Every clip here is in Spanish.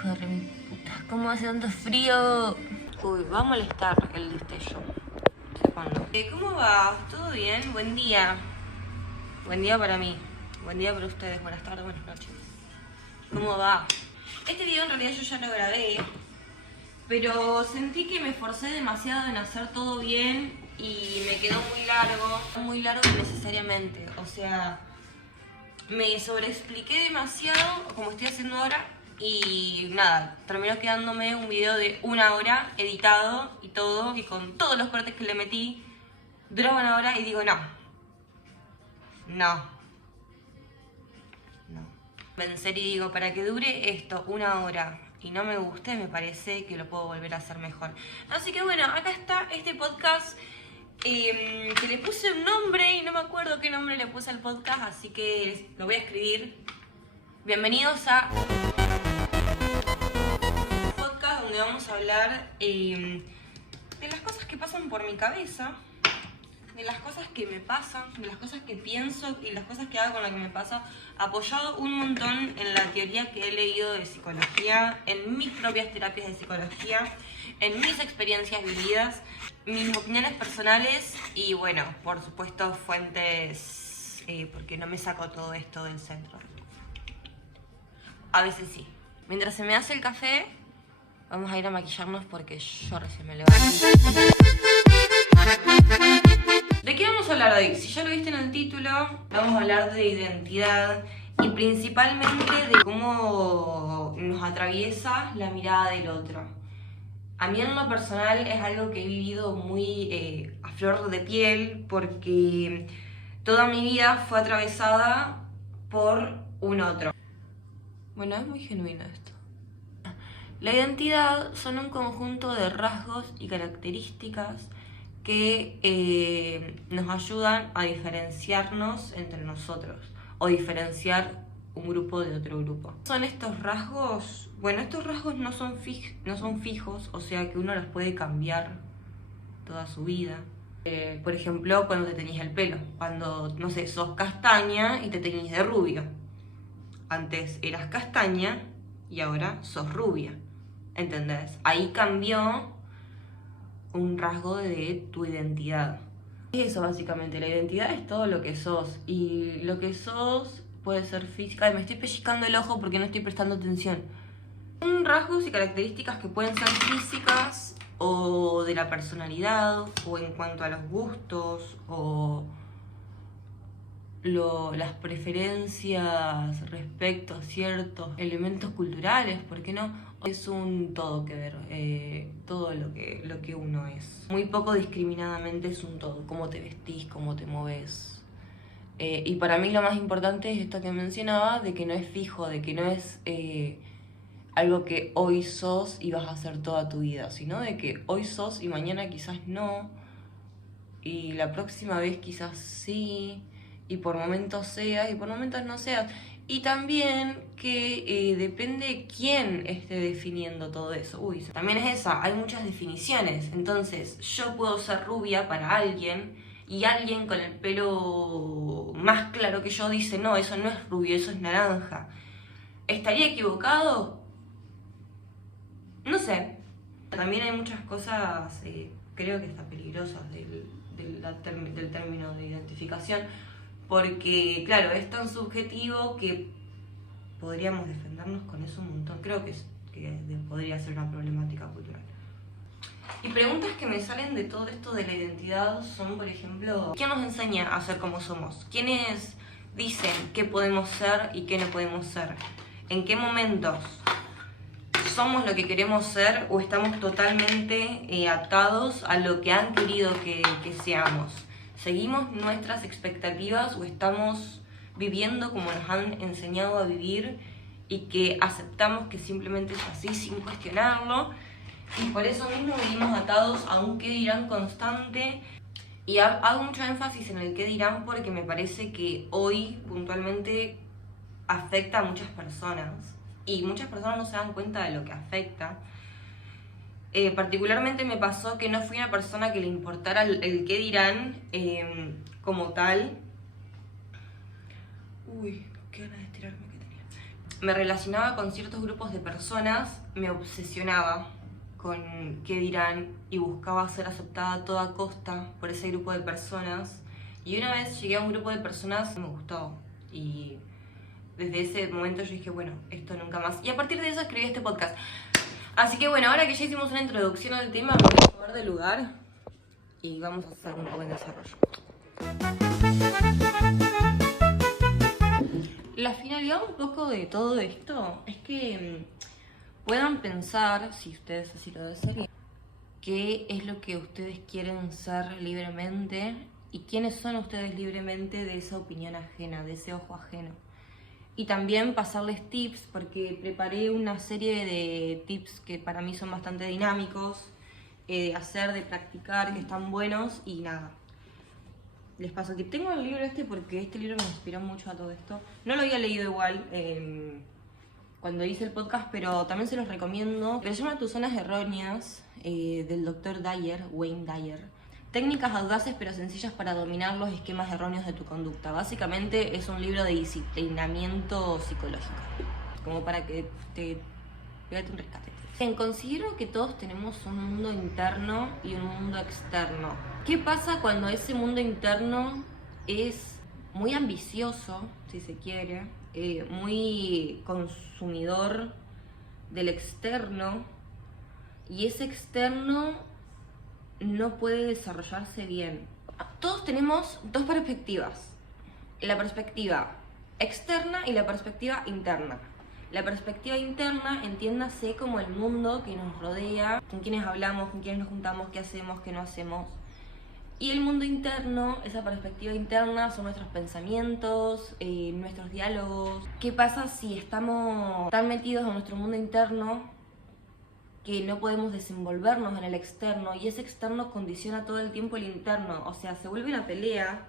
hijo de mi puta, ¿cómo hace tanto frío? Uy, va a molestar el destello. No sé cuándo. ¿Cómo va? ¿Todo bien? Buen día. Buen día para mí. Buen día para ustedes. Buenas tardes, buenas noches. ¿Cómo va? Este video en realidad yo ya lo grabé, pero sentí que me esforcé demasiado en hacer todo bien y me quedó muy largo innecesariamente. O sea, me sobreexpliqué demasiado, como estoy haciendo ahora, y nada, terminó quedándome un video de 1 hora editado y todo, y con todos los cortes que le metí, duraba 1 hora y digo no. Vencer y digo, para que dure esto 1 hora y no me guste, me parece que lo puedo volver a hacer mejor. Así que bueno, acá está este podcast que le puse un nombre y no me acuerdo qué nombre le puse al podcast, así que lo voy a escribir. Bienvenidos a un podcast donde vamos a hablar de las cosas que pasan por mi cabeza, de las cosas que me pasan, de las cosas que pienso y las cosas que hago con lo que me pasa, apoyado un montón en la teoría que he leído de psicología, en mis propias terapias de psicología, en mis experiencias vividas, mis opiniones personales y bueno, por supuesto fuentes, porque no me saco todo esto del centro. A veces sí. Mientras se me hace el café, vamos a ir a maquillarnos porque yo recién me levanto. ¿De qué vamos a hablar hoy? Si ya lo viste en el título, vamos a hablar de identidad y principalmente de cómo nos atraviesa la mirada del otro. A mí en lo personal es algo que he vivido muy a flor de piel porque toda mi vida fue atravesada por un otro. Bueno, es muy genuino esto. La identidad son un conjunto de rasgos y características que nos ayudan a diferenciarnos entre nosotros o diferenciar un grupo de otro grupo. Son estos rasgos, bueno, estos rasgos no son fijos, o sea que uno los puede cambiar toda su vida. Por ejemplo, cuando te teñís el pelo, cuando, no sé, sos castaña y te teñís de rubio. Antes eras castaña y ahora sos rubia, ¿entendés? Ahí cambió un rasgo de tu identidad. Es eso básicamente, la identidad es todo lo que sos y lo que sos puede ser física. Ay, me estoy pellizcando el ojo porque no estoy prestando atención. Son rasgos y características que pueden ser físicas o de la personalidad o en cuanto a los gustos o las preferencias respecto a ciertos elementos culturales, ¿por qué no? Es un todo que ver, todo lo que uno es. Muy poco discriminadamente es un todo, cómo te vestís, cómo te moves. Y para mí lo más importante es esto que mencionaba, de que no es fijo, de que no es algo que hoy sos y vas a hacer toda tu vida, sino de que hoy sos y mañana quizás no, y la próxima vez quizás sí, y por momentos seas y por momentos no seas. Y también que depende quién esté definiendo todo eso. Uy, también es esa, hay muchas definiciones. Entonces, yo puedo ser rubia para alguien y alguien con el pelo más claro que yo dice, no, eso no es rubio, eso es naranja. ¿Estaría equivocado? No sé. También hay muchas cosas, creo que está peligrosas del término de identificación. Porque, claro, es tan subjetivo que podríamos defendernos con eso un montón. Creo que podría ser una problemática cultural. Y preguntas que me salen de todo esto de la identidad son, por ejemplo, ¿quién nos enseña a ser como somos? ¿Quiénes dicen qué podemos ser y qué no podemos ser? ¿En qué momentos somos lo que queremos ser o estamos totalmente atados a lo que han querido que seamos? ¿Seguimos nuestras expectativas o estamos viviendo como nos han enseñado a vivir y que aceptamos que simplemente es así sin cuestionarlo? Y por eso mismo vivimos atados a un qué dirán constante. Y hago mucho énfasis en el qué dirán porque me parece que hoy puntualmente afecta a muchas personas. Y muchas personas no se dan cuenta de lo que afecta. Particularmente me pasó que no fui una persona que le importara el qué dirán como tal. Uy, qué ganas de estirarme que tenía. me relacionaba con ciertos grupos de personas, me obsesionaba con qué dirán y buscaba ser aceptada a toda costa por ese grupo de personas. Y una vez llegué a un grupo de personas que me gustó y desde ese momento yo dije, bueno, esto nunca más. Y a partir de eso escribí este podcast. Así que bueno, ahora que ya hicimos una introducción al tema, me voy a mover de lugar y vamos a hacer un buen desarrollo. La finalidad un poco de todo esto es que puedan pensar, si ustedes así lo desean, qué es lo que ustedes quieren ser libremente y quiénes son ustedes libremente de esa opinión ajena, de ese ojo ajeno. Y también pasarles tips, porque preparé una serie de tips que para mí son bastante dinámicos, de hacer, de practicar, que están buenos y nada. Les paso el tip. Tengo el libro este porque este libro me inspiró mucho a todo esto. No lo había leído igual cuando hice el podcast, pero también se los recomiendo. Se llama Tus zonas erróneas, del Dr. Dyer, Wayne Dyer. Técnicas audaces pero sencillas para dominar los esquemas erróneos de tu conducta. Básicamente es un libro de disciplinamiento psicológico, como para que te pegate un rescate. Considero que todos tenemos un mundo interno y un mundo externo. ¿Qué pasa cuando ese mundo interno es muy ambicioso, si se quiere, muy consumidor del externo, y ese externo no puede desarrollarse bien? Todos tenemos dos perspectivas, la perspectiva externa y la perspectiva interna. La perspectiva interna, entiéndase como el mundo que nos rodea, con quienes hablamos, con quienes nos juntamos, qué hacemos, qué no hacemos. Y el mundo interno, esa perspectiva interna, son nuestros pensamientos, nuestros diálogos. ¿Qué pasa si estamos tan metidos en nuestro mundo interno que no podemos desenvolvernos en el externo, y ese externo condiciona todo el tiempo el interno? O sea, se vuelve una pelea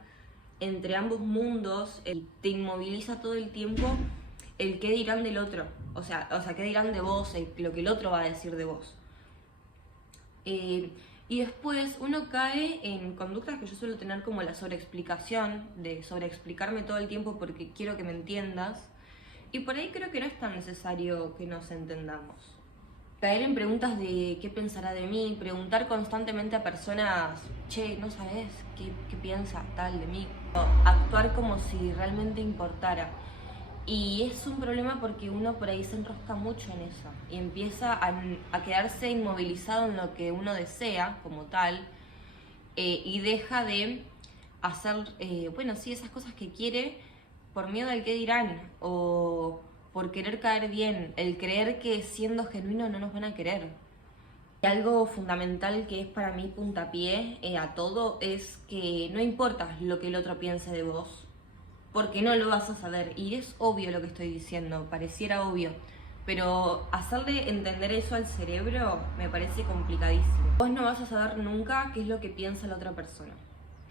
entre ambos mundos, te inmoviliza todo el tiempo el qué dirán del otro, o sea qué dirán de vos, lo que el otro va a decir de vos. Y después uno cae en conductas que yo suelo tener, como la sobreexplicación, de sobreexplicarme todo el tiempo porque quiero que me entiendas, y por ahí creo que no es tan necesario que nos entendamos. Caer en preguntas de qué pensará de mí, preguntar constantemente a personas, che, ¿no sabes qué piensa tal de mí? O actuar como si realmente importara. Y es un problema porque uno por ahí se enrosca mucho en eso y empieza a quedarse inmovilizado en lo que uno desea como tal, y deja de hacer, esas cosas que quiere por miedo al qué dirán o por querer caer bien, el creer que siendo genuino no nos van a querer. Y algo fundamental que es para mí puntapié a todo es que no importa lo que el otro piense de vos, porque no lo vas a saber. Y es obvio lo que estoy diciendo, pareciera obvio, pero hacerle entender eso al cerebro me parece complicadísimo. Vos no vas a saber nunca qué es lo que piensa la otra persona,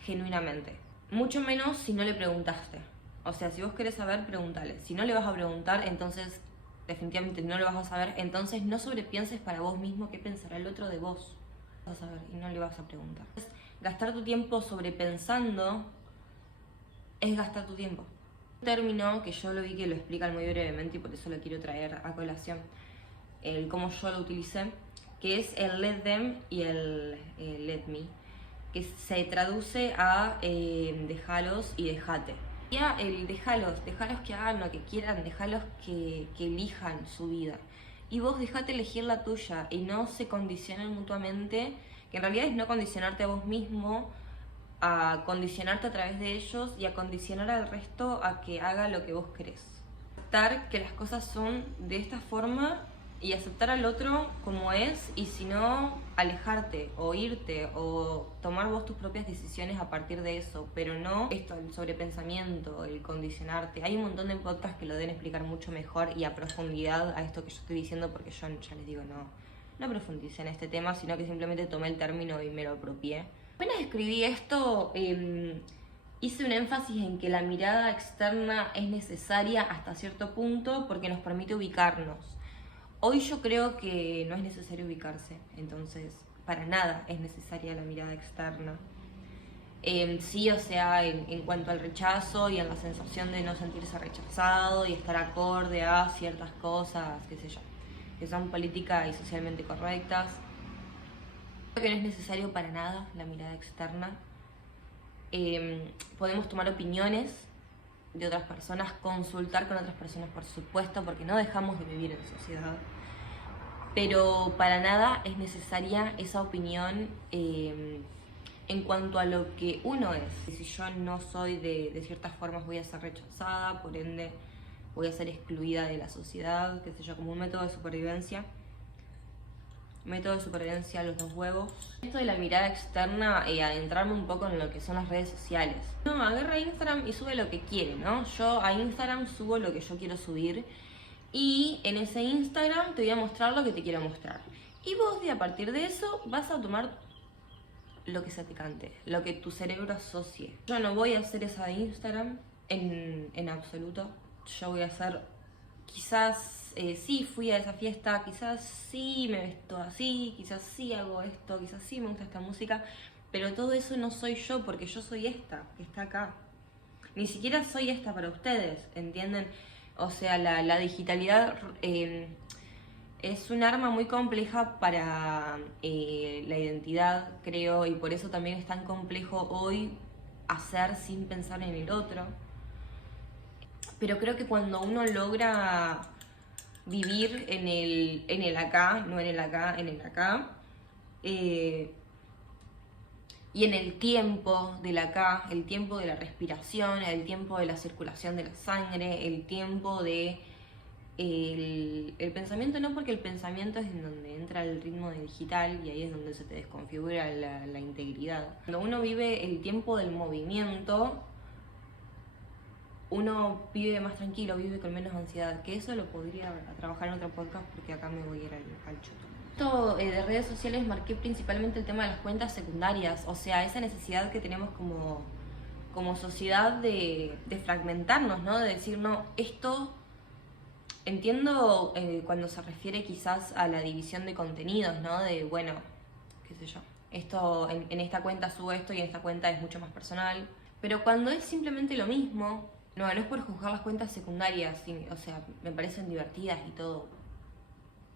genuinamente. Mucho menos si no le preguntaste. O sea, si vos querés saber, pregúntale. Si no le vas a preguntar, entonces definitivamente no lo vas a saber. Entonces no sobrepienses para vos mismo qué pensará el otro de vos. Vas a saber y no le vas a preguntar. Gastar tu tiempo sobrepensando es gastar tu tiempo. Un término que yo lo vi que lo explican muy brevemente y por eso lo quiero traer a colación, el cómo yo lo utilicé, que es el let them y el let me, que se traduce a dejalos y dejate. Ya el dejalos que hagan lo que quieran, dejalos que elijan su vida. Y vos dejate elegir la tuya y no se condicionen mutuamente, que en realidad es no condicionarte a vos mismo, a condicionarte a través de ellos y a condicionar al resto a que haga lo que vos querés. Aceptar que las cosas son de esta forma y aceptar al otro como es, y si no, alejarte o irte o tomar vos tus propias decisiones a partir de eso, pero no esto, el sobrepensamiento, el condicionarte. Hay un montón de podcasts que lo deben explicar mucho mejor y a profundidad a esto que yo estoy diciendo, porque yo ya les digo, no profundicé en este tema, sino que simplemente tomé el término y me lo apropié. Apenas escribí esto, hice un énfasis en que la mirada externa es necesaria hasta cierto punto porque nos permite ubicarnos. Hoy yo creo que no es necesario ubicarse, entonces para nada es necesaria la mirada externa. Sí, o sea, en cuanto al rechazo y en la sensación de no sentirse rechazado y estar acorde a ciertas cosas, qué sé yo, que son políticas y socialmente correctas. Creo que no es necesario para nada la mirada externa. Podemos tomar opiniones de otras personas, consultar con otras personas, por supuesto, porque no dejamos de vivir en sociedad. Pero para nada es necesaria esa opinión en cuanto a lo que uno es. Si yo no soy de ciertas formas, voy a ser rechazada, por ende voy a ser excluida de la sociedad, qué sé yo, como un método de supervivencia. Método de supervivencia a los dos huevos. Esto de la mirada externa, adentrarme un poco en lo que son las redes sociales. Uno agarra Instagram y sube lo que quiere, ¿no? Yo a Instagram subo lo que yo quiero subir y en ese Instagram te voy a mostrar lo que te quiero mostrar. Y vos a partir de eso vas a tomar lo que se te cante, lo que tu cerebro asocie. Yo no voy a hacer esa de Instagram en absoluto. Yo voy a hacer, quizás sí fui a esa fiesta, quizás sí me vesto así, quizás sí hago esto, quizás sí me gusta esta música, pero todo eso no soy yo, porque yo soy esta, que está acá. Ni siquiera soy esta para ustedes, ¿entienden? O sea, la digitalidad es un arma muy compleja para la identidad, creo, y por eso también es tan complejo hoy hacer sin pensar en el otro. Pero creo que cuando uno logra vivir en el acá, no en el acá, en el acá, y en el tiempo del acá, el tiempo de la respiración, el tiempo de la circulación de la sangre, el tiempo de el pensamiento, no, porque el pensamiento es en donde entra el ritmo de digital y ahí es donde se te desconfigura la integridad. Cuando uno vive el tiempo del movimiento, uno vive más tranquilo, vive con menos ansiedad, que eso lo podría trabajar en otro podcast porque acá me voy a ir al choto. Esto de redes sociales marqué principalmente el tema de las cuentas secundarias, o sea, esa necesidad que tenemos como sociedad de fragmentarnos, ¿no? De decir, no, esto... Entiendo cuando se refiere quizás a la división de contenidos, ¿no? De, bueno, qué sé yo, esto en esta cuenta subo esto y en esta cuenta es mucho más personal. Pero cuando es simplemente lo mismo, no es por juzgar las cuentas secundarias, o sea, me parecen divertidas y todo.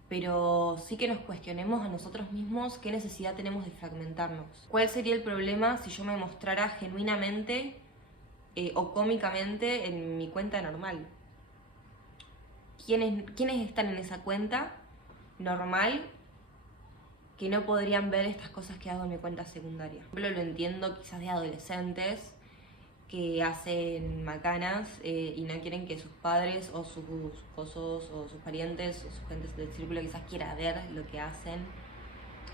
Pero sí que nos cuestionemos a nosotros mismos qué necesidad tenemos de fragmentarnos. ¿Cuál sería el problema si yo me mostrara genuinamente o cómicamente en mi cuenta normal? ¿Quiénes están en esa cuenta normal que no podrían ver estas cosas que hago en mi cuenta secundaria? Por ejemplo, lo entiendo quizás de adolescentes que hacen macanas y no quieren que sus padres o sus esposos o sus parientes o sus gentes del círculo quizás quiera ver lo que hacen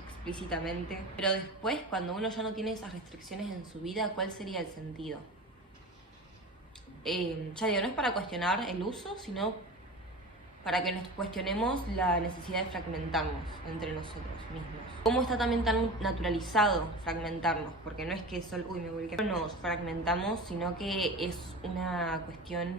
explícitamente. Pero después, cuando uno ya no tiene esas restricciones en su vida, ¿cuál sería el sentido? Ya digo, no es para cuestionar el uso, sino para que nos cuestionemos la necesidad de fragmentarnos entre nosotros mismos. ¿Cómo está también tan naturalizado fragmentarnos? Porque no es que solo, nos fragmentamos, sino que es una cuestión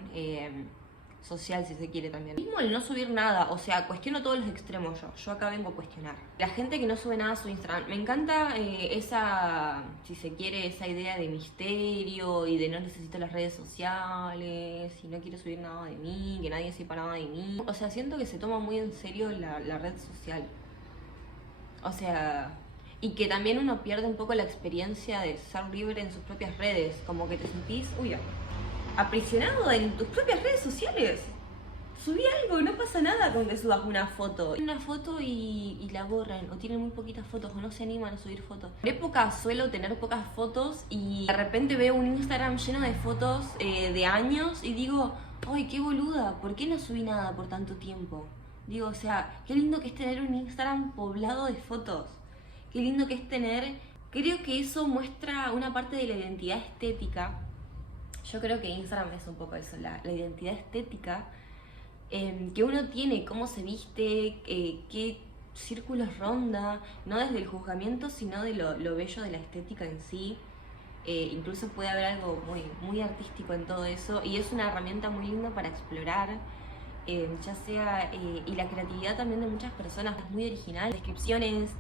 social, si se quiere también. Mismo el no subir nada, o sea, cuestiono todos los extremos yo acá vengo a cuestionar. La gente que no sube nada a su Instagram, me encanta esa, si se quiere, esa idea de misterio y de no necesito las redes sociales y no quiero subir nada de mí, que nadie sepa nada de mí. O sea, siento que se toma muy en serio la red social. O sea, y que también uno pierde un poco la experiencia de ser libre en sus propias redes, como que te sentís, aprisionado en tus propias redes sociales. Subí algo, no pasa nada con que subas una foto. Una foto y la borran, o tienen muy poquitas fotos, o no se animan a subir fotos. En época suelo tener pocas fotos y de repente veo un Instagram lleno de fotos de años y digo, ¡ay, qué boluda! ¿Por qué no subí nada por tanto tiempo? Digo, o sea, qué lindo que es tener un Instagram poblado de fotos. Qué lindo que es tener... Creo que eso muestra una parte de la identidad estética. Yo creo que Instagram es un poco eso, la identidad estética que uno tiene, cómo se viste, qué círculos ronda, no desde el juzgamiento, sino de lo bello de la estética en sí. Incluso puede haber algo muy artístico en todo eso y es una herramienta muy linda para explorar, ya sea, y la creatividad también de muchas personas es muy original, descripciones,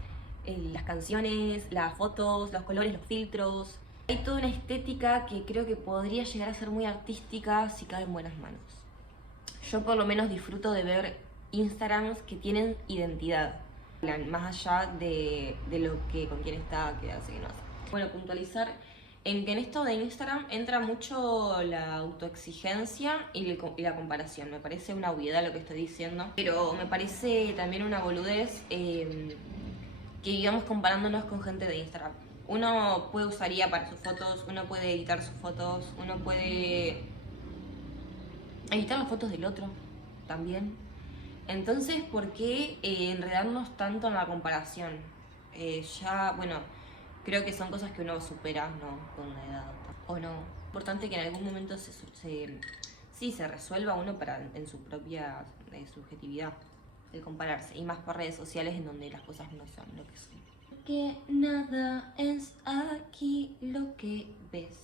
las canciones, las fotos, los colores, los filtros. Hay toda una estética que creo que podría llegar a ser muy artística si cae en buenas manos. Yo por lo menos disfruto de ver Instagrams que tienen identidad, más allá de lo que con quién está, qué hace, qué no hace. Bueno, puntualizar en que en esto de Instagram entra mucho la autoexigencia y la comparación. Me parece una obviedad lo que estoy diciendo, pero me parece también una boludez que vivamos comparándonos con gente de Instagram. Uno puede usar IA para sus fotos, uno puede editar sus fotos, uno puede editar las fotos del otro también. Entonces, ¿por qué enredarnos tanto en la comparación? Bueno, creo que son cosas que uno supera, ¿no? Con una edad. O no. Es importante que en algún momento se resuelva uno en su propia subjetividad, el compararse. Y más por redes sociales en donde las cosas no son lo que son. Que nada es aquí lo que ves.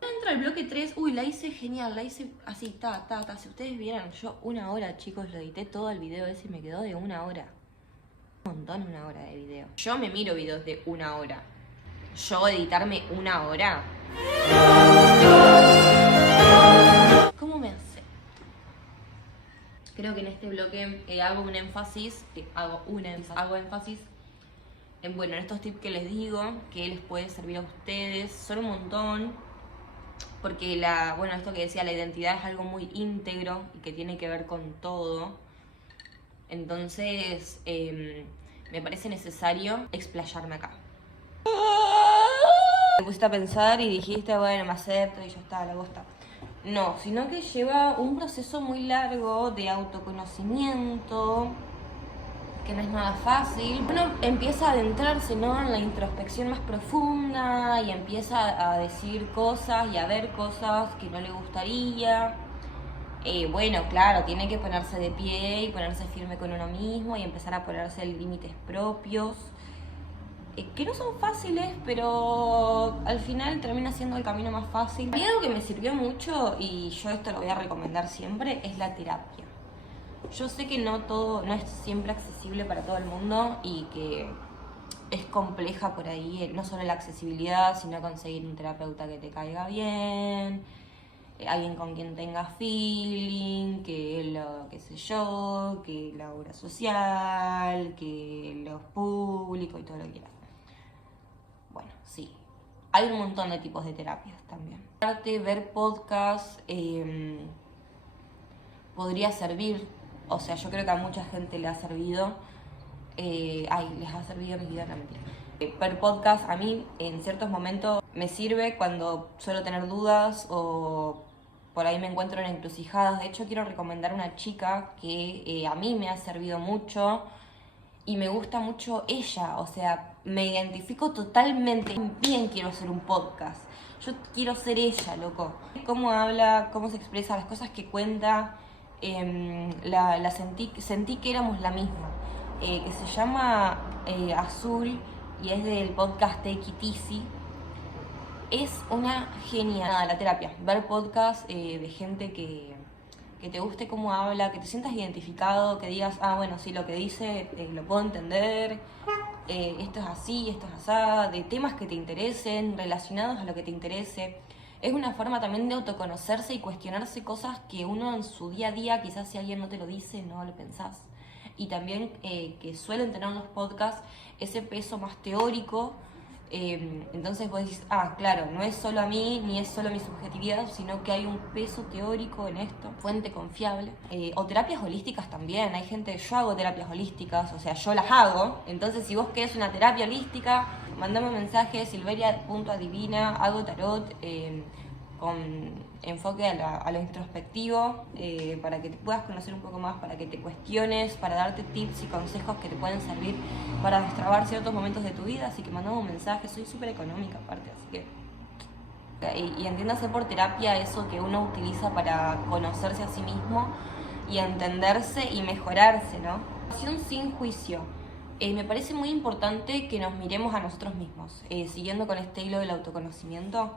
Entra el bloque 3, uy, la hice genial, la hice así, si ustedes vieran, yo 1 hora, chicos, lo edité todo el video ese y me quedó de 1 hora. Un montón, 1 hora de video. Yo me miro videos de 1 hora. Yo editarme 1 hora. ¿Cómo me hace? Creo que en este bloque hago énfasis en, bueno, en estos tips que les digo, que les puede servir a ustedes, son un montón. Porque esto que decía, la identidad es algo muy íntegro y que tiene que ver con todo. Entonces, me parece necesario explayarme acá. Te pusiste a pensar y dijiste, bueno, me acepto y ya está, la bosta. No, sino que lleva un proceso muy largo de autoconocimiento, que no es nada fácil. Uno empieza a adentrarse, ¿no?, en la introspección más profunda y empieza a decir cosas y a ver cosas que no le gustaría. Bueno, claro, tiene que ponerse de pie y ponerse firme con uno mismo y empezar a ponerse límites propios, que no son fáciles, pero al final termina siendo el camino más fácil. A mí algo que me sirvió mucho, y yo esto lo voy a recomendar siempre, es la terapia. Yo sé que no es siempre accesible para todo el mundo y que es compleja por ahí, no solo la accesibilidad, sino conseguir un terapeuta que te caiga bien, alguien con quien tengas feeling, que la obra social, que los públicos y todo lo que quieras. Bueno, sí, hay un montón de tipos de terapias también. Aparte, ver podcasts podría servir. O sea, yo creo que a mucha gente le ha servido. Les ha servido en mi vida, no, mentira. Ver podcast a mí en ciertos momentos me sirve cuando suelo tener dudas o por ahí me encuentro en encrucijadas. De hecho, quiero recomendar una chica que a mí me ha servido mucho y me gusta mucho ella. O sea, me identifico totalmente. Bien quiero hacer un podcast. Yo quiero ser ella, loco. Cómo habla, cómo se expresa, las cosas que cuenta. Sentí que éramos la misma, que se llama Azul y es del podcast Take It Easy. Es una genial la terapia, ver podcast de gente que te guste cómo habla, que te sientas identificado, que digas, bueno, sí, lo que dice lo puedo entender, esto es así, esto es así, de temas que te interesen, relacionados a lo que te interese. Es una forma también de autoconocerse y cuestionarse cosas que uno en su día a día, quizás si alguien no te lo dice, no lo pensás. Y también que suelen tener los podcasts ese peso más teórico. Entonces vos decís, claro, no es solo a mí, ni es solo mi subjetividad, sino que hay un peso teórico en esto, fuente confiable. O terapias holísticas también, yo hago terapias holísticas, o sea, yo las hago. Entonces, si vos querés una terapia holística, mandame un mensaje, silveria.adivina, hago tarot, con enfoque a lo introspectivo, para que te puedas conocer un poco más, para que te cuestiones, para darte tips y consejos que te pueden servir para destrabar ciertos momentos de tu vida. Así que mandame un mensaje, soy súper económica aparte, así que... Y entiéndase por terapia eso que uno utiliza para conocerse a sí mismo y entenderse y mejorarse, ¿no? Sin juicio. Me parece muy importante que nos miremos a nosotros mismos, siguiendo con este hilo del autoconocimiento.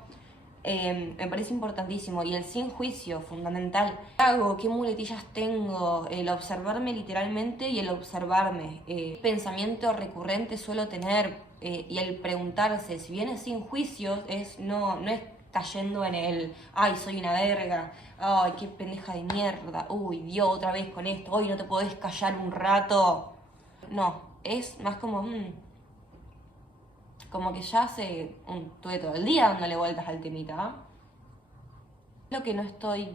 Me parece importantísimo, y el sin juicio, fundamental. ¿Qué hago? ¿Qué muletillas tengo? El observarme literalmente y el observarme. ¿Qué pensamiento recurrente suelo tener? y el preguntarse, si viene sin juicios, no es cayendo en el, ay, soy una verga, ay, qué pendeja de mierda, uy, Dios, otra vez con esto, hoy no te podés callar un rato. No, es más como, como que ya tuve todo el día dándole vueltas al temita. Lo que no estoy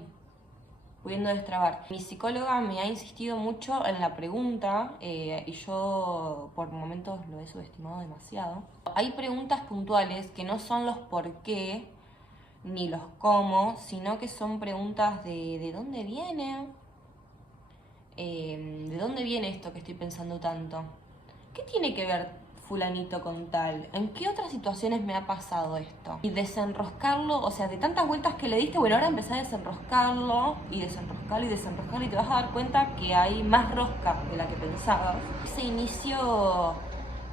pudiendo destrabar. Mi psicóloga me ha insistido mucho en la pregunta, y yo por momentos lo he subestimado demasiado. Hay preguntas puntuales que no son los por qué ni los cómo, sino que son preguntas de dónde viene, de dónde viene esto que estoy pensando tanto. ¿Qué tiene que ver fulanito con tal? ¿En qué otras situaciones me ha pasado esto? Y desenroscarlo, o sea, de tantas vueltas que le diste, bueno, ahora empecé a desenroscarlo y desenroscarlo y desenroscarlo y te vas a dar cuenta que hay más rosca de la que pensabas. Ese inicio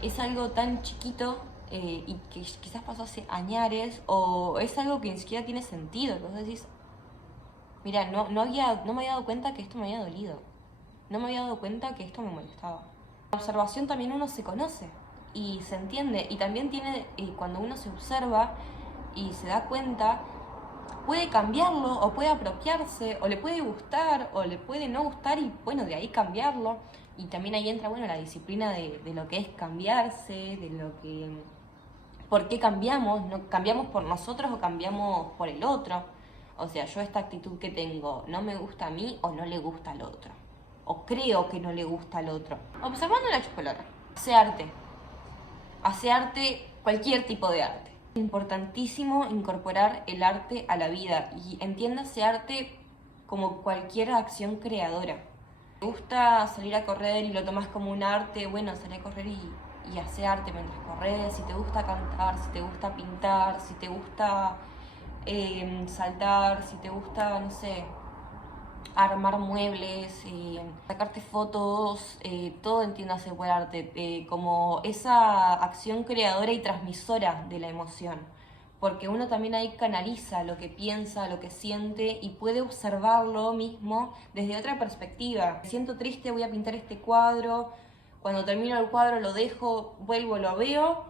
es algo tan chiquito y que quizás pasó hace añares, o es algo que ni siquiera tiene sentido. Entonces decís, mira, no me había dado cuenta que esto me había dolido. No me había dado cuenta que esto me molestaba. La observación también uno se conoce y se entiende, y también tiene, cuando uno se observa y se da cuenta, puede cambiarlo o puede apropiarse o le puede gustar o le puede no gustar, y bueno, de ahí cambiarlo. Y también ahí entra, bueno, la disciplina de lo que es cambiarse, de lo que, por qué cambiamos, ¿no? ¿Cambiamos por nosotros o cambiamos por el otro? O sea, yo esta actitud que tengo, ¿no me gusta a mí o no le gusta al otro? O creo que no le gusta al otro. Observando la chocolate. Hace arte, cualquier tipo de arte. Es importantísimo incorporar el arte a la vida, y entiéndase arte como cualquier acción creadora. ¿Te gusta salir a correr y lo tomas como un arte? Bueno, salí a correr y hace arte mientras corres. Si te gusta cantar, si te gusta pintar, si te gusta saltar, si te gusta, no sé, armar muebles, sacarte fotos, todo entiéndase por arte, como esa acción creadora y transmisora de la emoción, porque uno también ahí canaliza lo que piensa, lo que siente, y puede observarlo mismo desde otra perspectiva. Me siento triste, voy a pintar este cuadro, cuando termino el cuadro lo dejo, vuelvo, lo veo.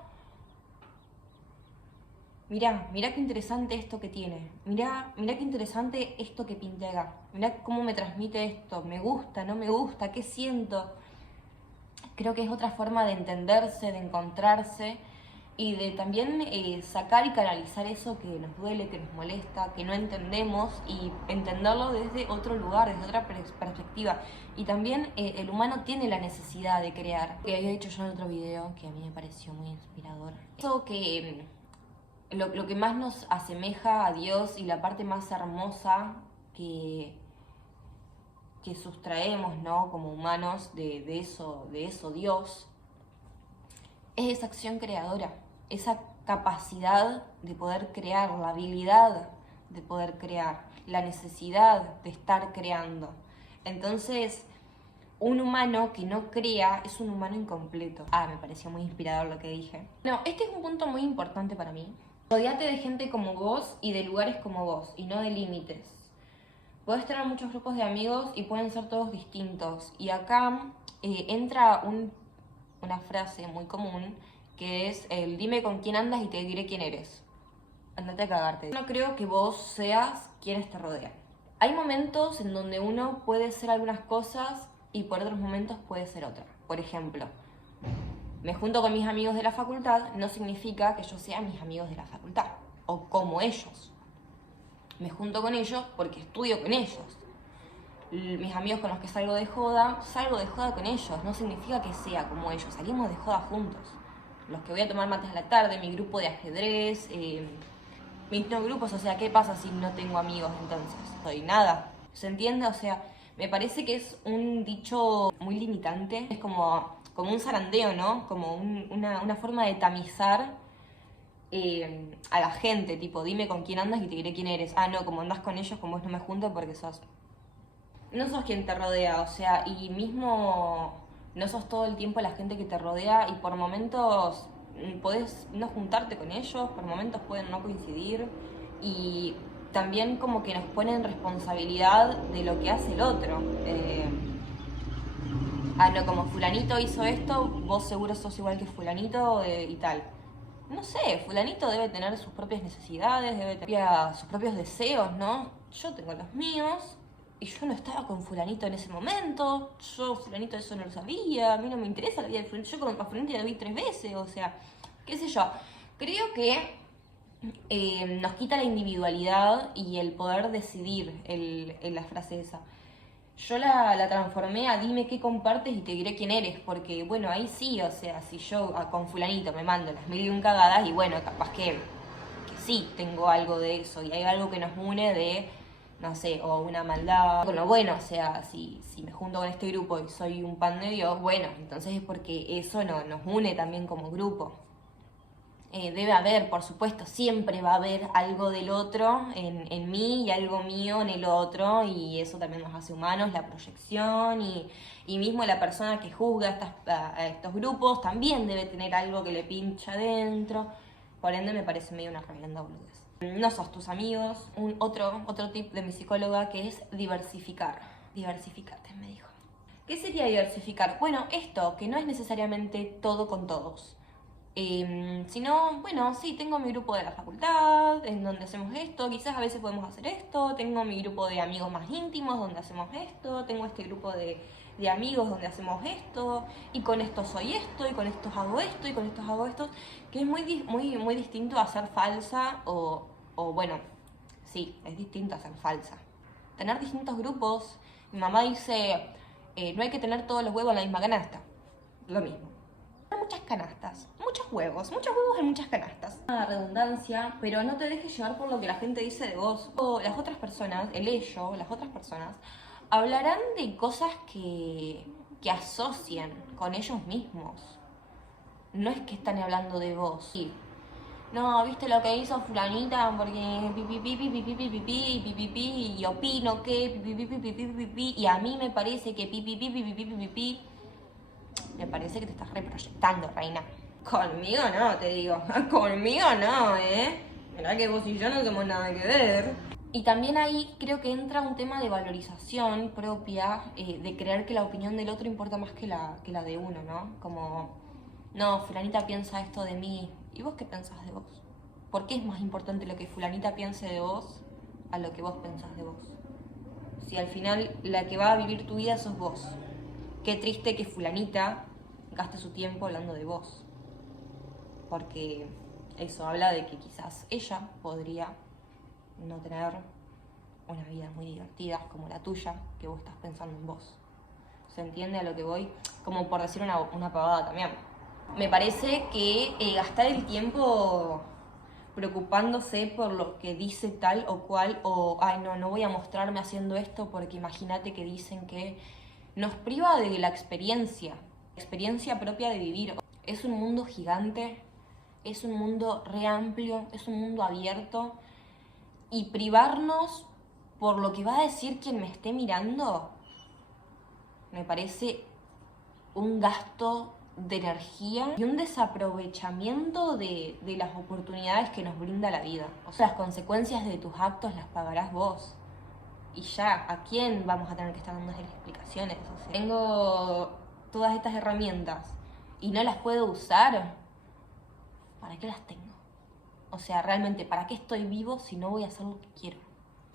Mirá qué interesante esto que tiene. Mirá qué interesante esto que pinté acá. Mirá cómo me transmite esto. Me gusta, no me gusta, qué siento. Creo que es otra forma de entenderse, de encontrarse y de también sacar y canalizar eso que nos duele, que nos molesta, que no entendemos, y entenderlo desde otro lugar, desde otra perspectiva. Y también el humano tiene la necesidad de crear. Que había dicho yo en otro video que a mí me pareció muy inspirador. Eso que lo que más nos asemeja a Dios y la parte más hermosa que sustraemos, ¿no?, como humanos de eso Dios, es esa acción creadora, esa capacidad de poder crear, la habilidad de poder crear, la necesidad de estar creando. Entonces, un humano que no crea es un humano incompleto. Me pareció muy inspirador lo que dije. No, este es un punto muy importante para mí. Rodéate de gente como vos y de lugares como vos, y no de límites. Podés tener muchos grupos de amigos y pueden ser todos distintos. Y acá entra una frase muy común, que es el dime con quién andas y te diré quién eres. Andate a cagarte. No creo que vos seas quienes te rodean. Hay momentos en donde uno puede ser algunas cosas y por otros momentos puede ser otra. Por ejemplo, me junto con mis amigos de la facultad, no significa que yo sea mis amigos de la facultad o como ellos. Me junto con ellos porque estudio con ellos. Mis amigos con los que salgo de joda con ellos. No significa que sea como ellos, salimos de joda juntos. Los que voy a tomar mates a la tarde, mi grupo de ajedrez, mis no grupos, o sea, ¿qué pasa si no tengo amigos entonces? Soy nada, ¿se entiende? O sea, me parece que es un dicho muy limitante, es como un zarandeo, ¿no? Como una forma de tamizar a la gente, tipo, dime con quién andas y te diré quién eres. No, como andas con ellos, con vos no me junto porque no sos quien te rodea, o sea, y mismo no sos todo el tiempo la gente que te rodea, y por momentos podés no juntarte con ellos, por momentos pueden no coincidir, y también como que nos ponen responsabilidad de lo que hace el otro. ah, no, como fulanito hizo esto, vos seguro sos igual que fulanito y tal. No sé, fulanito debe tener sus propias necesidades, debe tener sus propios deseos, ¿no? Yo tengo los míos y yo no estaba con fulanito en ese momento, yo fulanito eso no lo sabía, a mí no me interesa la vida de fulanito, yo a fulanito la vi 3 veces, o sea, qué sé yo. Creo que nos quita la individualidad y el poder decidir en la frase esa. Yo la transformé a dime qué compartes y te diré quién eres, porque bueno, ahí sí, o sea, si yo con fulanito me mando las 1001 cagadas y bueno, capaz que sí tengo algo de eso y hay algo que nos une de, no sé, o una maldad. Bueno, o sea, si me junto con este grupo y soy un pan de Dios, bueno, entonces es porque eso nos une también como grupo. Debe haber, por supuesto, siempre va a haber algo del otro en mí y algo mío en el otro, y eso también nos hace humanos, la proyección, y mismo la persona que juzga a estos grupos también debe tener algo que le pincha adentro. Por ende me parece medio una reverenda boludez. No sos tus amigos. Otro tip de mi psicóloga que es diversificar. Diversificate, me dijo. ¿Qué sería diversificar? Bueno, esto, que no es necesariamente todo con todos. Sino, bueno, sí, tengo mi grupo de la facultad, en donde hacemos esto, quizás a veces podemos hacer esto, tengo mi grupo de amigos más íntimos donde hacemos esto, tengo este grupo de amigos donde hacemos esto, y con esto soy esto, y con estos hago esto, y con estos hago esto, que es muy distinto a ser falsa o bueno, sí, es distinto a ser falsa. Tener distintos grupos, mi mamá dice, no hay que tener todos los huevos en la misma canasta, lo mismo. Muchas canastas, muchos huevos en muchas canastas. Una redundancia, pero no te dejes llevar por lo que la gente dice de vos. O las otras personas, las otras personas, hablarán de cosas que asocian con ellos mismos. No es que están hablando de vos. Sí. No, viste lo que hizo fulanita porque pipi y opino que pipi y a mí me parece que pipi. Me parece que te estás reproyectando, reina. Conmigo no, te digo. Conmigo no, Mirá que vos y yo no tenemos nada que ver. Y también ahí creo que entra un tema de valorización propia, de creer que la opinión del otro importa más que la de uno, ¿no? Como, no, fulanita piensa esto de mí. ¿Y vos qué pensás de vos? ¿Por qué es más importante lo que fulanita piense de vos a lo que vos pensás de vos? Si al final la que va a vivir tu vida sos vos. Qué triste que fulanita gaste su tiempo hablando de vos. Porque eso habla de que quizás ella podría no tener una vida muy divertida como la tuya, que vos estás pensando en vos. ¿Se entiende a lo que voy? Como por decir una pavada también. Me parece que gastar el tiempo preocupándose por lo que dice tal o cual, o ay no voy a mostrarme haciendo esto porque imagínate que dicen que nos priva de la experiencia propia de vivir. Es un mundo gigante, es un mundo re amplio, es un mundo abierto, y privarnos por lo que va a decir quien me esté mirando me parece un gasto de energía y un desaprovechamiento de las oportunidades que nos brinda la vida. O sea, las consecuencias de tus actos las pagarás vos. Y ya, ¿a quién vamos a tener que estar dando explicaciones? O sea, tengo todas estas herramientas y no las puedo usar. ¿Para qué las tengo? O sea, realmente, ¿para qué estoy vivo si no voy a hacer lo que quiero?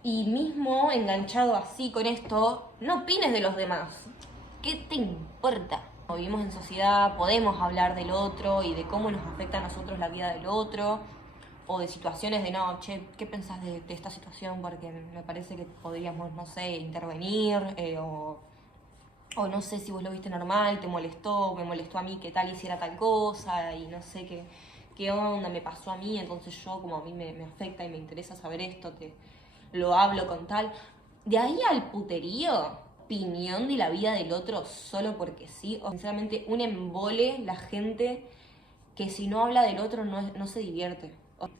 Y mismo enganchado así con esto, no opines de los demás. ¿Qué te importa? Vivimos en sociedad, podemos hablar del otro y de cómo nos afecta a nosotros la vida del otro, o de situaciones de no, che, ¿qué pensás de esta situación? Porque me parece que podríamos, no sé, intervenir, o no sé si vos lo viste normal, te molestó, me molestó a mí que tal hiciera tal cosa, y no sé qué onda me pasó a mí, entonces yo como a mí me afecta y me interesa saber esto, lo hablo con tal. De ahí al puterío, opinión de la vida del otro solo porque sí, o sinceramente un embole la gente que si no habla del otro no se divierte.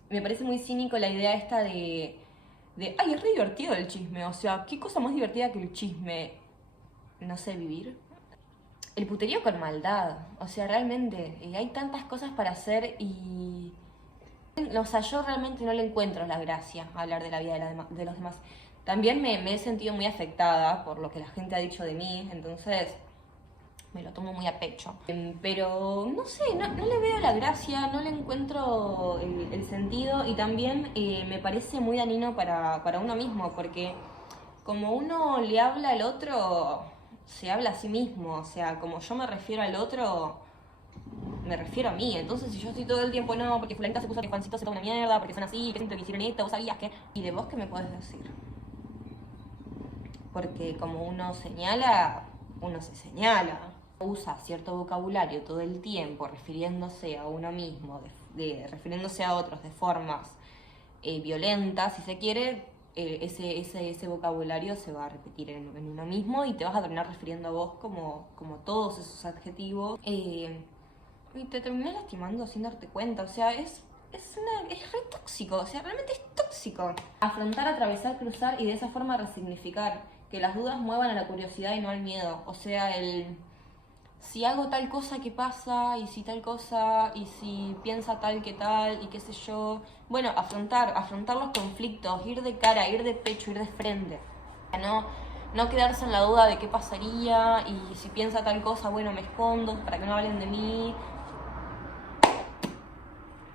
Me parece muy cínico la idea esta de ay, es re divertido el chisme, o sea, ¿qué cosa más divertida que el chisme? No sé, vivir. El puterío con maldad, o sea, realmente, hay tantas cosas para hacer y... O sea, yo realmente no le encuentro la gracia a hablar de la vida de los demás. También me he sentido muy afectada por lo que la gente ha dicho de mí, entonces me lo tomo muy a pecho. Pero no sé, no le veo la gracia, no le encuentro el sentido y también me parece muy dañino para uno mismo, porque como uno le habla al otro, se habla a sí mismo, o sea, como yo me refiero al otro, me refiero a mí. Entonces si yo estoy todo el tiempo, no, porque fulanita se puso que Juancito se toma una mierda, porque son así, que siempre que hicieron esto, vos sabías que... ¿Y de vos qué me podés decir? Porque como uno señala, uno se señala. Usa cierto vocabulario todo el tiempo refiriéndose a uno mismo, refiriéndose a otros de formas violentas, si se quiere, ese vocabulario se va a repetir en uno mismo y te vas a terminar refiriendo a vos como todos esos adjetivos y te terminás lastimando sin darte cuenta. O sea, es re tóxico, o sea, realmente es tóxico. Afrontar, atravesar, cruzar y de esa forma resignificar. Que las dudas muevan a la curiosidad y no al miedo. O sea, si hago tal cosa, ¿qué pasa? Y si tal cosa, y si piensa tal que tal, y qué sé yo. Bueno, afrontar los conflictos, ir de cara, ir de pecho, ir de frente. No quedarse en la duda de qué pasaría, y si piensa tal cosa, bueno, me escondo para que no hablen de mí.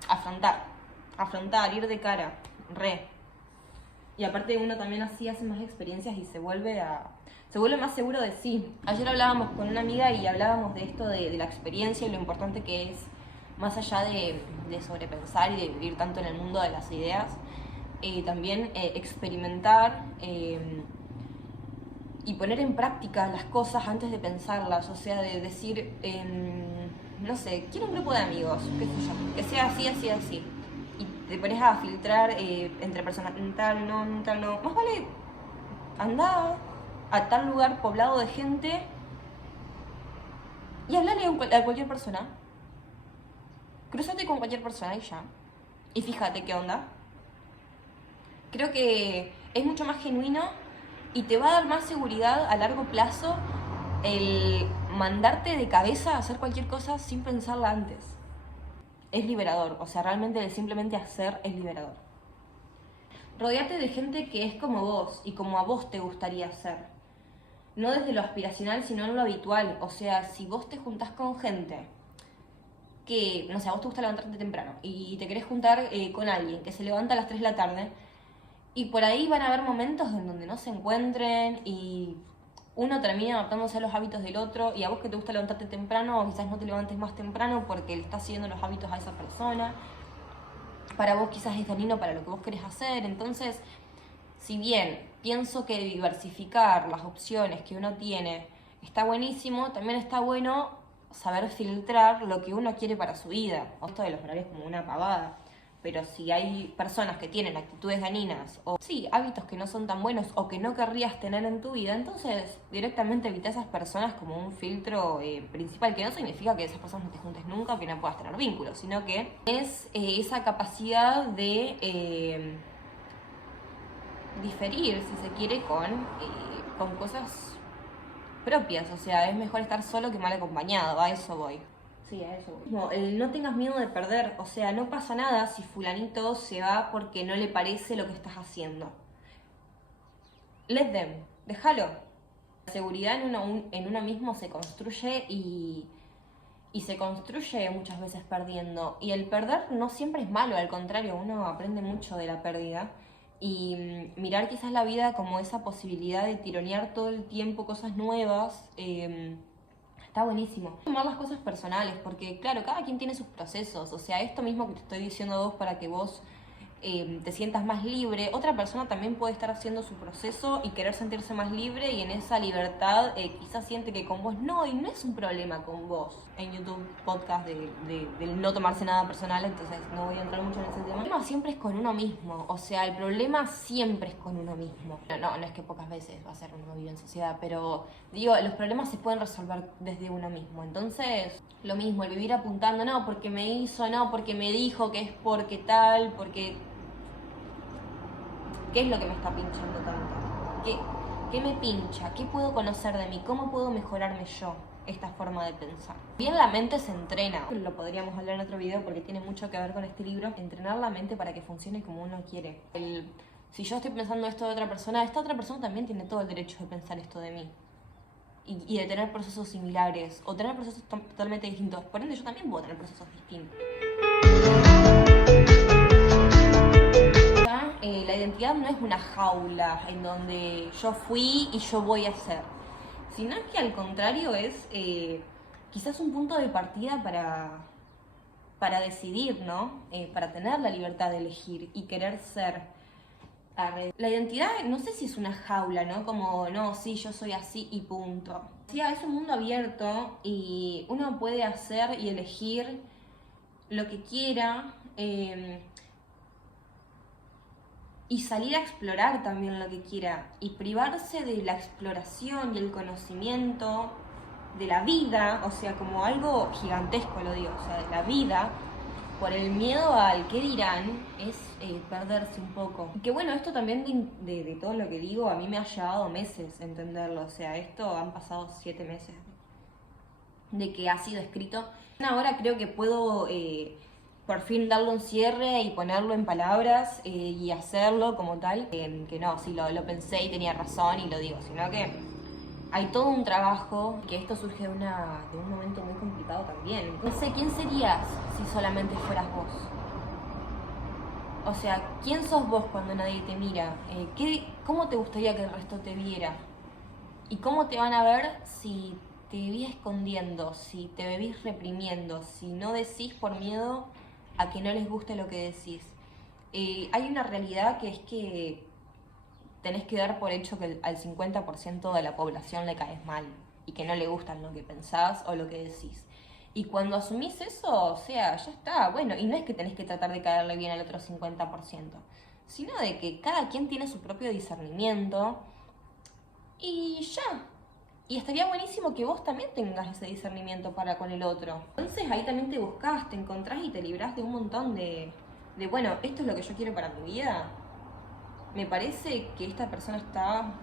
Afrontar, ir de cara, Y aparte uno también así hace más experiencias y se vuelve más seguro de sí. Ayer hablábamos con una amiga y hablábamos de esto de la experiencia y lo importante que es, más allá de sobrepensar y de vivir tanto en el mundo de las ideas, también experimentar y poner en práctica las cosas antes de pensarlas. O sea, de decir, no sé, quiero un grupo de amigos, qué sé yo, que sea así, así, así. Y te pones a filtrar entre personas, tal no. Más vale, anda a tal lugar poblado de gente y hablale a cualquier persona. Cruzate con cualquier persona y ya. Y fíjate qué onda. Creo que es mucho más genuino y te va a dar más seguridad a largo plazo el mandarte de cabeza a hacer cualquier cosa sin pensarla antes. Es liberador, o sea, realmente el simplemente hacer es liberador. Rodéate de gente que es como vos y como a vos te gustaría ser. No desde lo aspiracional, sino en lo habitual. O sea, si vos te juntás con gente que, no sé, a vos te gusta levantarte temprano y te querés juntar con alguien que se levanta a las 3 de la tarde y por ahí van a haber momentos en donde no se encuentren y uno termina adaptándose a los hábitos del otro y a vos que te gusta levantarte temprano o quizás no te levantes más temprano porque le estás siguiendo los hábitos a esa persona. Para vos quizás es dañino para lo que vos querés hacer. Entonces, si bien pienso que diversificar las opciones que uno tiene está buenísimo, también está bueno saber filtrar lo que uno quiere para su vida. Esto de los horarios es como una pavada. Pero si hay personas que tienen actitudes dañinas o sí, hábitos que no son tan buenos o que no querrías tener en tu vida, entonces directamente evita a esas personas como un filtro principal, que no significa que esas personas no te juntes nunca o que no puedas tener vínculos, sino que es esa capacidad de diferir, si se quiere, con cosas propias. O sea, es mejor estar solo que mal acompañado, a eso voy. Sí, a eso voy. No, no tengas miedo de perder, o sea, no pasa nada si fulanito se va porque no le parece lo que estás haciendo. Let them, déjalo. La seguridad en uno mismo se construye y se construye muchas veces perdiendo. Y el perder no siempre es malo, al contrario, uno aprende mucho de la pérdida. Y mirar quizás la vida como esa posibilidad de tironear todo el tiempo cosas nuevas, está buenísimo. Tomar las cosas personales, porque claro, cada quien tiene sus procesos. O sea, esto mismo que te estoy diciendo a vos para que vos te sientas más libre, otra persona también puede estar haciendo su proceso y querer sentirse más libre y en esa libertad quizás siente que con vos no, y no es un problema con vos. En YouTube podcast del no tomarse nada personal, entonces no voy a entrar mucho en ese tema. El problema siempre es con uno mismo, o sea, el problema siempre es con uno mismo. No es que pocas veces va a ser uno vive en sociedad, pero digo, los problemas se pueden resolver desde uno mismo. Entonces, lo mismo, el vivir apuntando, no, porque me hizo, no, porque me dijo que es porque tal, porque... ¿Qué es lo que me está pinchando tanto? ¿Qué me pincha? ¿Qué puedo conocer de mí? ¿Cómo puedo mejorarme yo esta forma de pensar? Bien, la mente se entrena. Lo podríamos hablar en otro video porque tiene mucho que ver con este libro. Entrenar la mente para que funcione como uno quiere. Si yo estoy pensando esto de otra persona, esta otra persona también tiene todo el derecho de pensar esto de mí. y de tener procesos similares o tener procesos totalmente distintos. Por ende, yo también puedo tener procesos distintos. La identidad no es una jaula en donde yo fui y yo voy a ser, sino que al contrario es quizás un punto de partida para decidir, ¿no? Para tener la libertad de elegir y querer ser. La identidad no sé si es una jaula, ¿no? Como, no, sí, yo soy así y punto. Sí, es un mundo abierto y uno puede hacer y elegir lo que quiera y salir a explorar también lo que quiera y privarse de la exploración y el conocimiento de la vida, o sea, como algo gigantesco lo digo, o sea, de la vida, por el miedo al qué dirán, es perderse un poco. Y que bueno, esto también de todo lo que digo, a mí me ha llevado meses entenderlo, o sea, esto han pasado 7 meses de que ha sido escrito. Ahora creo que puedo por fin darle un cierre y ponerlo en palabras y hacerlo como tal. Que no, sí, lo pensé y tenía razón y lo digo, sino que hay todo un trabajo, que esto surge de un momento muy complicado también. No sé, ¿quién serías si solamente fueras vos? O sea, ¿quién sos vos cuando nadie te mira? ¿Cómo te gustaría que el resto te viera? ¿Y cómo te van a ver si te vivís escondiendo, si te vivís reprimiendo, si no decís por miedo a que no les guste lo que decís? Hay una realidad que es que tenés que dar por hecho que al 50% de la población le caes mal y que no le gustan lo que pensás o lo que decís. Y cuando asumís eso, o sea, ya está, bueno, y no es que tenés que tratar de caerle bien al otro 50%, sino de que cada quien tiene su propio discernimiento y ya. Y estaría buenísimo que vos también tengas ese discernimiento para con el otro. Entonces ahí también te buscás, te encontrás y te librás de un montón de bueno, esto es lo que yo quiero para mi vida. Me parece que esta persona está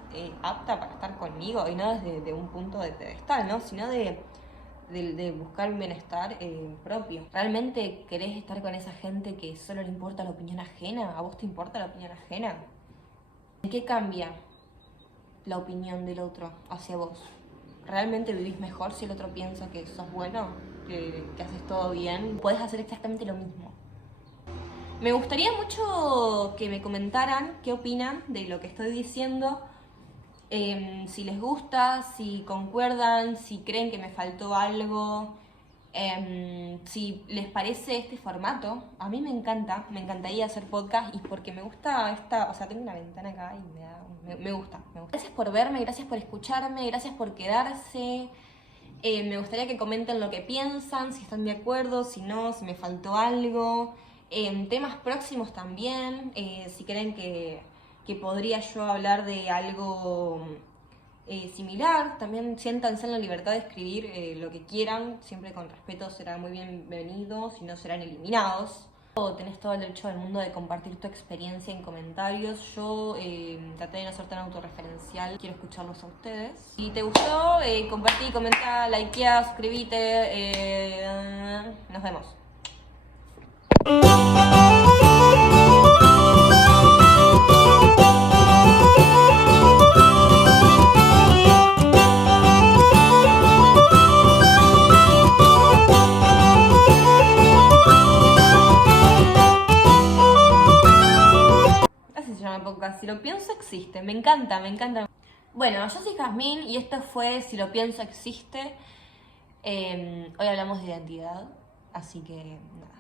apta para estar conmigo, y no desde un punto de pedestal, ¿no? Sino de buscar un bienestar propio. ¿Realmente querés estar con esa gente que solo le importa la opinión ajena? ¿A vos te importa la opinión ajena? ¿En qué cambia la opinión del otro hacia vos? ¿Realmente vivís mejor si el otro piensa que sos bueno? ¿Que haces todo bien? Podés hacer exactamente lo mismo. Me gustaría mucho que me comentaran qué opinan de lo que estoy diciendo, si les gusta, si concuerdan, si creen que me faltó algo, si les parece este formato. A mí me encanta, me encantaría hacer podcast y porque me gusta o sea, tengo una ventana acá y me gusta. Gracias por verme, gracias por escucharme, gracias por quedarse. Me gustaría que comenten lo que piensan, si están de acuerdo, si no, si me faltó algo. Temas próximos también, si creen que podría yo hablar de algo similar, también siéntanse en la libertad de escribir lo que quieran, siempre con respeto, serán muy bienvenidos y no serán eliminados. Tenés todo el derecho del mundo de compartir tu experiencia en comentarios. Yo traté de no ser tan autorreferencial, quiero escucharlos a ustedes. Si te gustó, compartí, comentá, likeá, suscribite, nos vemos. Así se llama el podcast. Si lo pienso existe. Me encanta, me encanta. Bueno, yo soy Jazmín y esto fue Si lo pienso existe. Hoy hablamos de identidad, así que nada.